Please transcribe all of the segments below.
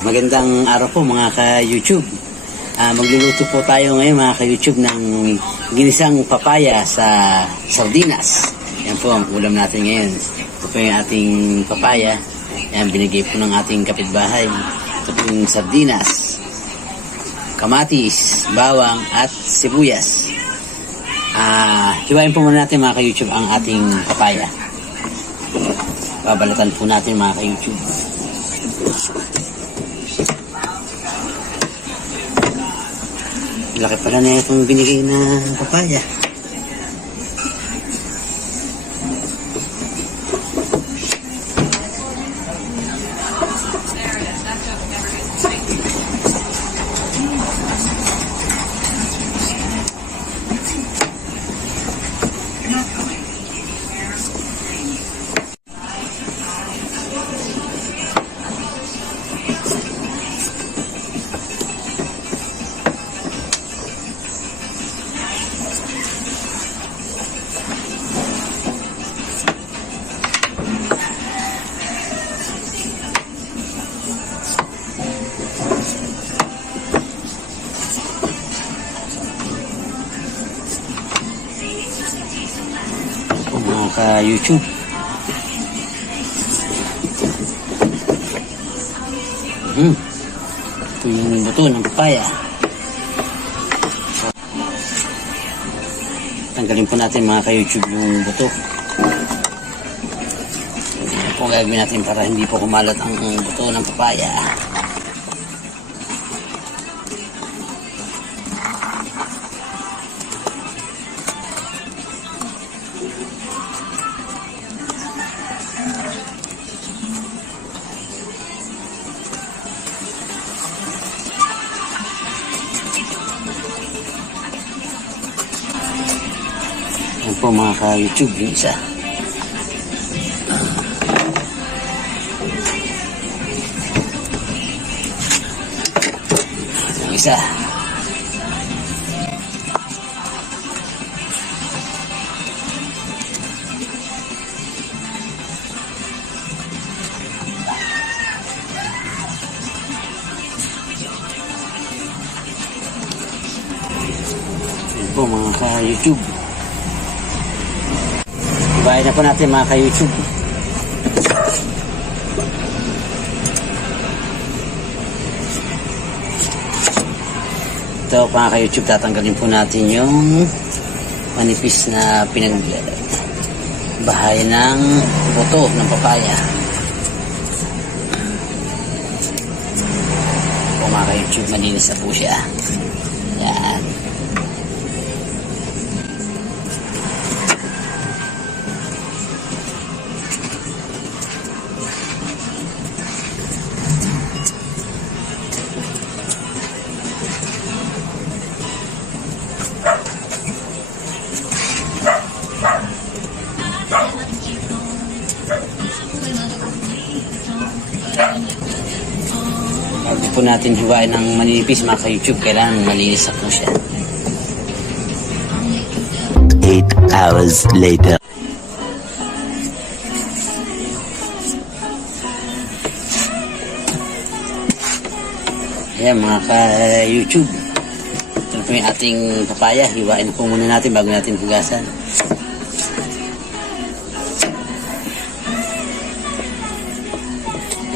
Magandang araw po mga ka-YouTube. Magluluto po tayo ngayon mga ka-YouTube ng ginisang papaya sa sardinas. Yan po ang ulam natin ngayon. Ito po yung ating papaya. Yan, binigay po ng ating kapitbahay. Ito po yung sardinas, kamatis, bawang at sibuyas. Hiwain po muna natin mga ka-YouTube ang ating papaya. Babalatan po natin mga ka-YouTube. Laki pala na itong binigay na papaya. Mga ka-YouTube, ito yung buto ng papaya. Tanggalin po natin mga ka-YouTube yung buto. Ito po gagawin natin para hindi po kumalat ang buto ng papaya. Yan po mga ka-YouTube yung isa. Yung isa. Yan po mga ka-YouTube. Ibahin na po natin mga ka-YouTube. Ito mga ka-YouTube, tatanggalin po natin yung manipis na pinagbahay ng buto ng papaya. Ito mga ka-YouTube, malinis na po siya. Yan. Bago po natin hiwain ng manipis mga ka-YouTube, kailangan malinis na po siya. 8 hours later. Ayan mga ka-YouTube, ito po yung ating papaya. Hiwain po muna natin bago natin hugasan.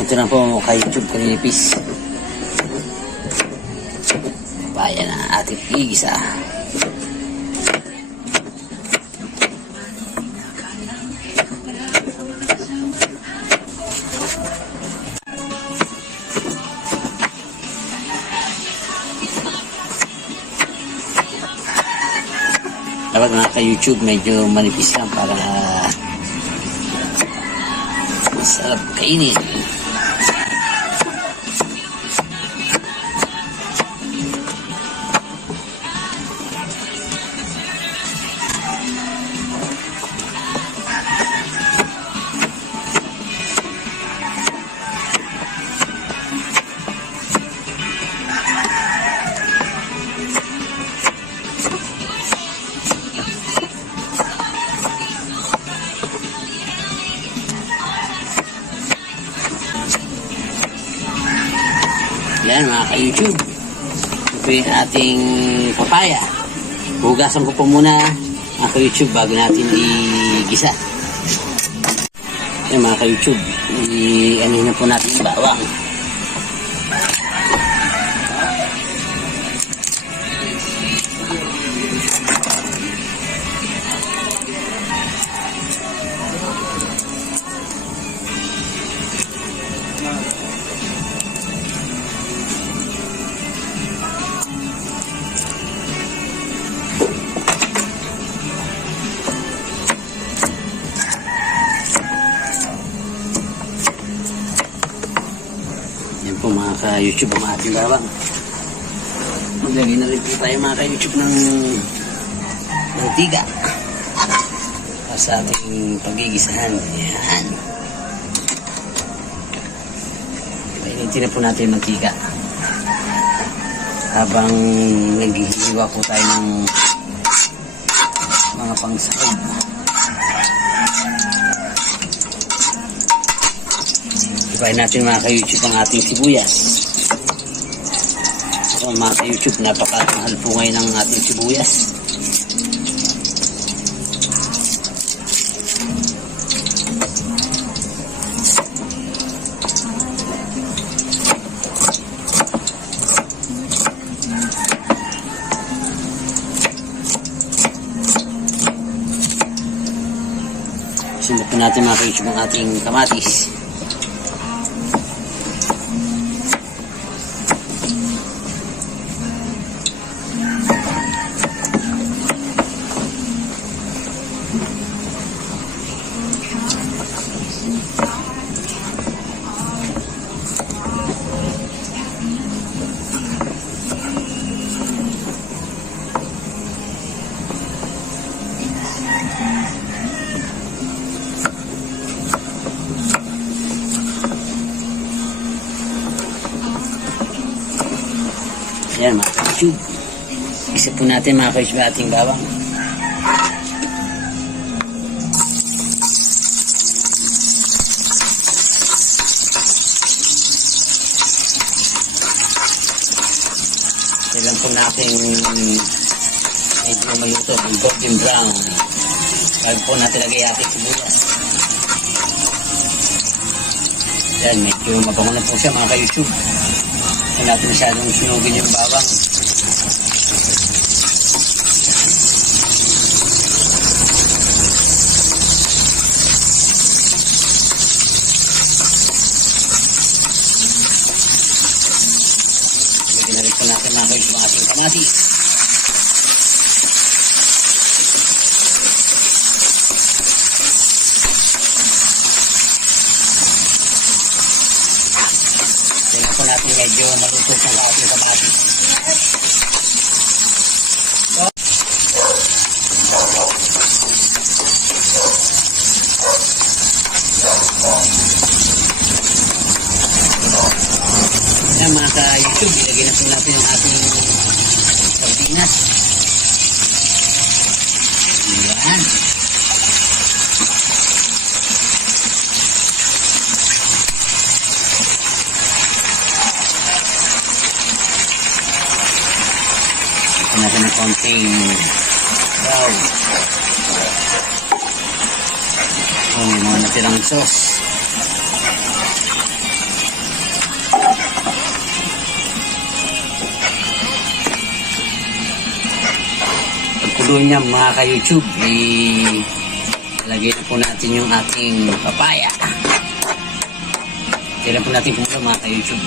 Ito na po ka-YouTube, kanilipis. Papaya na ating igisa. Dapat mga ka-YouTube medyo manipis lang para masarap kainin. Yan mga ka-YouTube. Ito yung ating papaya. Hugasan ko po muna mga ka-YouTube bago natin igisa. Yan mga ka-YouTube. I-anuhin na po natin yung bawang. Yan po mga ka-YouTube ang ating bawang. Maglagay na rin po tayo mga ka-YouTube ng mantika para sa ating pagigisahan. Yan. Painitin na po natin yung mantika habang naghihiwa po tayo ng mga pangsahog. Ibahin natin mga ka-YouTube ang ating sibuyas. So, mga ka-YouTube, napakahal po ngayon ang ating sibuyas. Sunod po natin mga ka-YouTube ang ating kamatis. Ayan mga ka-YouTube. Isa po natin mga ka-YouTube ating bawang. Kailan po natin medyo maluto ang golden brown bago po natin lagay ating sibuyas. Ayan, medyo mabango na po siya mga ka-YouTube. Hindi natin masyadong sunugin yung bawang. Lagyan na rin po natin mga kayo yung ating kamatis. Tingnan po natin medyo maluto ang ating kamatis. Yan mga ka-YouTube, ilagay na po natin yung ating sardinas. Yan. Ito natin ng konting brown. May mga natirang sauce. Pagkuloy niya mga ka-YouTube, ilagay na po natin yung ating papaya. Kailan po natin kumulo mga ka-YouTube.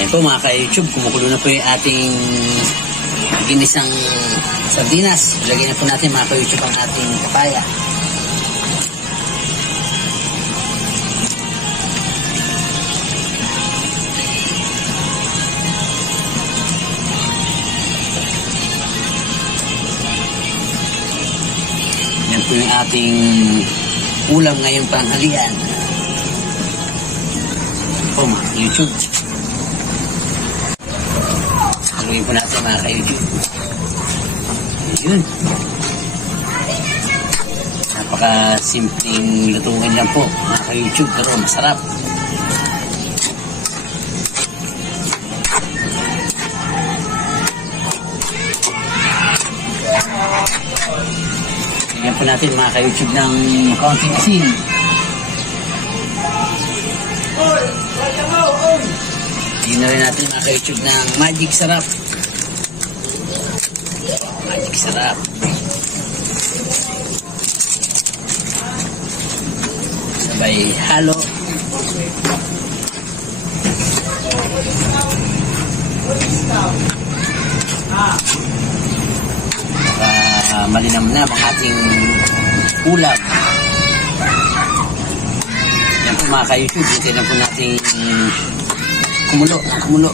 Ayan po mga ka-YouTube, kumukulo na po yung ating ginisang sardinas. Ilagay na po natin mga ka-YouTube ang ating papaya. Yan po yung ating ulam ngayong panghalian. Yan po mga ka-YouTube. Haluin po natin mga ka-YouTube. Yun. Napaka-simpleng lutuin lang po mga ka-YouTube, pero masarap. natin mga ka-YouTube ng counting asin. Lagyan na rin natin mga ka-YouTube ng magic sarap. Magic sarap. Sabay halo. Malinam na ang ating ulam. Yan po mga ka-YouTube, hintayin na po natin kumulo.